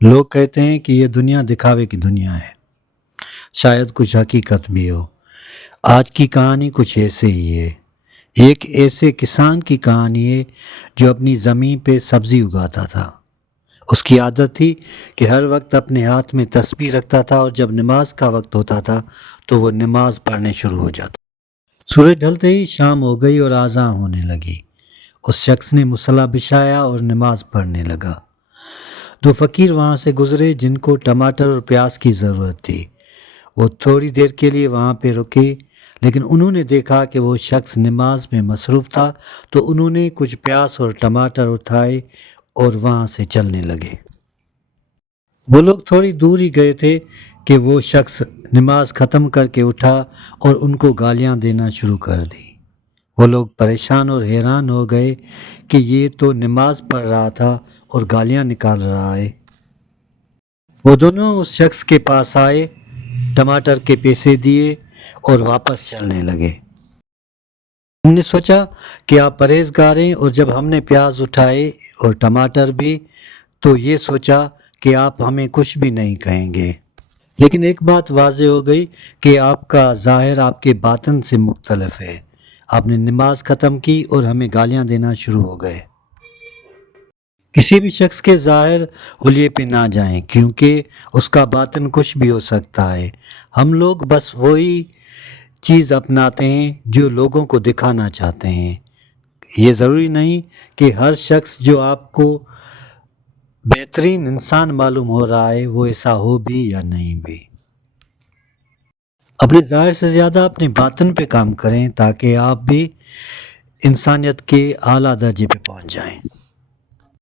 لوگ کہتے ہیں کہ یہ دنیا دکھاوے کی دنیا ہے، شاید کچھ حقیقت بھی ہو۔ آج کی کہانی کچھ ایسے ہی ہے۔ ایک ایسے کسان کی کہانی ہے جو اپنی زمین پہ سبزی اگاتا تھا۔ اس کی عادت تھی کہ ہر وقت اپنے ہاتھ میں تسبیح رکھتا تھا، اور جب نماز کا وقت ہوتا تھا تو وہ نماز پڑھنے شروع ہو جاتا۔ سورج ڈھلتے ہی شام ہو گئی اور اذان ہونے لگی۔ اس شخص نے مصلی بچھایا اور نماز پڑھنے لگا۔ دو فقیر وہاں سے گزرے جن کو ٹماٹر اور پیاز کی ضرورت تھی۔ وہ تھوڑی دیر کے لیے وہاں پہ رکے، لیکن انہوں نے دیکھا کہ وہ شخص نماز میں مصروف تھا، تو انہوں نے کچھ پیاز اور ٹماٹر اٹھائے اور وہاں سے چلنے لگے۔ وہ لوگ تھوڑی دور ہی گئے تھے کہ وہ شخص نماز ختم کر کے اٹھا اور ان کو گالیاں دینا شروع کر دی۔ وہ لوگ پریشان اور حیران ہو گئے کہ یہ تو نماز پڑھ رہا تھا اور گالیاں نکال رہا ہے۔ وہ دونوں اس شخص کے پاس آئے، ٹماٹر کے پیسے دیے اور واپس چلنے لگے۔ ہم نے سوچا کہ آپ پرہیزگار ہیں، اور جب ہم نے پیاز اٹھائے اور ٹماٹر بھی تو یہ سوچا کہ آپ ہمیں کچھ بھی نہیں کہیں گے۔ لیکن ایک بات واضح ہو گئی کہ آپ کا ظاہر آپ کے باطن سے مختلف ہے۔ آپ نے نماز ختم کی اور ہمیں گالیاں دینا شروع ہو گئے۔ کسی بھی شخص کے ظاہر حلیے پہ نہ جائیں، کیونکہ اس کا باطن کچھ بھی ہو سکتا ہے۔ ہم لوگ بس وہی چیز اپناتے ہیں جو لوگوں کو دکھانا چاہتے ہیں۔ یہ ضروری نہیں کہ ہر شخص جو آپ کو بہترین انسان معلوم ہو رہا ہے وہ ایسا ہو بھی یا نہیں بھی۔ اپنے ظاہر سے زیادہ اپنے باطن پہ کام کریں تاکہ آپ بھی انسانیت کے اعلیٰ درجے پہ پہنچ جائیں۔